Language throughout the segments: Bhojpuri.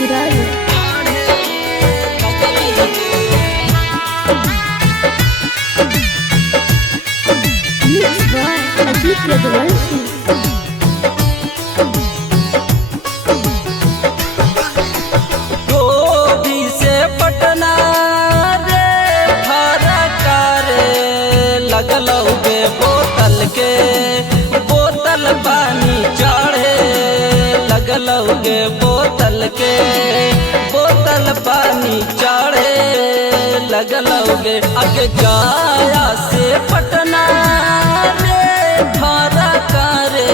ससुराल। Mix by Ajit Yaduvanshi. गोभी से पटना रे फरका रे लगलौगे बोतल के बोतल पानी चढ़े लगलौगे बोतल के बोतल पानी चढ़े लगलौगे अगे गया से पटना रे फरका रे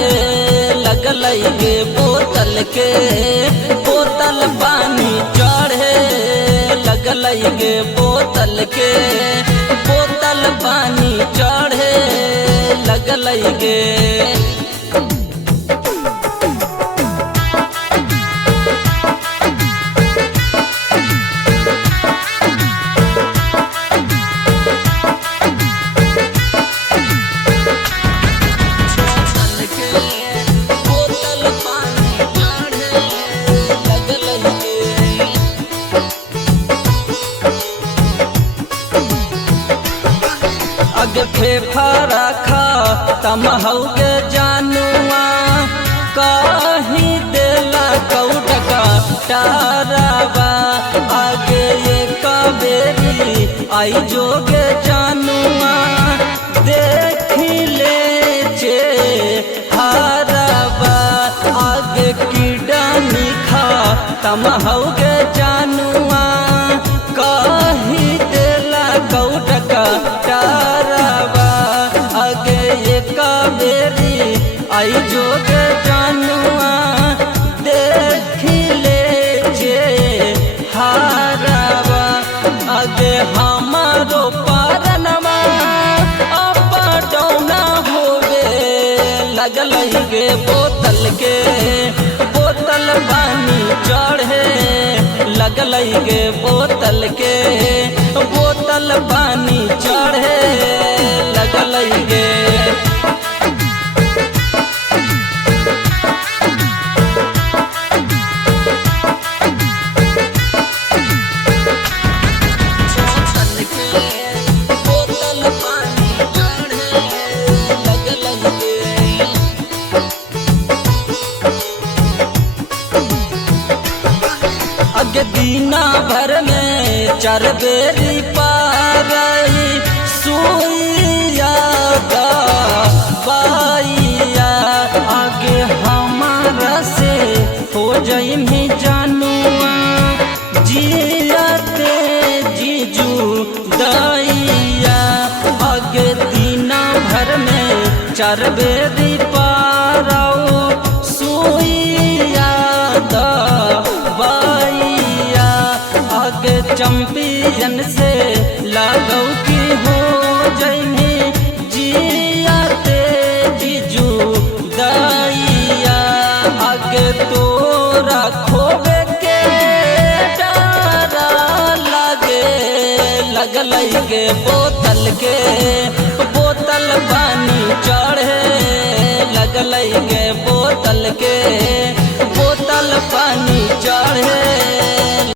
लगलौगे बोतल के बोतल पानी चढ़े लगलौगे बोतल के बोतल पानी चढ़े लगलौगे। अगे फेफड़ा खा तम हौगे जानुआ कहीं देला कौटका टारावा आगे ये कावेरी आई जोगे जानुआ देखी ले चे हारावा आगे कीड़ानी खा तम हौगे जानुआ कहीं देला कौटका टारावा आगे ये कावेरी आई जोगे जानुआ देखी ले जे हारावा आगे हमारो पारनमा अप डौना होवे लगलौगे बोतल के बोतल पानी चढ़े लगलौगे बोतल के बोतल पानी चढ़े लगलौगे। अगे दीना भर में चार बेरी पारई सुइया बाइया आगे हमारा से हो जाई में जानुआ जियाते जीजू दैया आगे दीना भर में चार बेरी पाराओ सुइया बाइया आगे चंपियन से लागौ की हो जैनी जियाते जीजू दैया आगे तोरा खोबे के डरा लागे लगलौगे बोतल के बोतल पानी चढ़े लगलौगे बोतल के बोतल पानी चढ़े।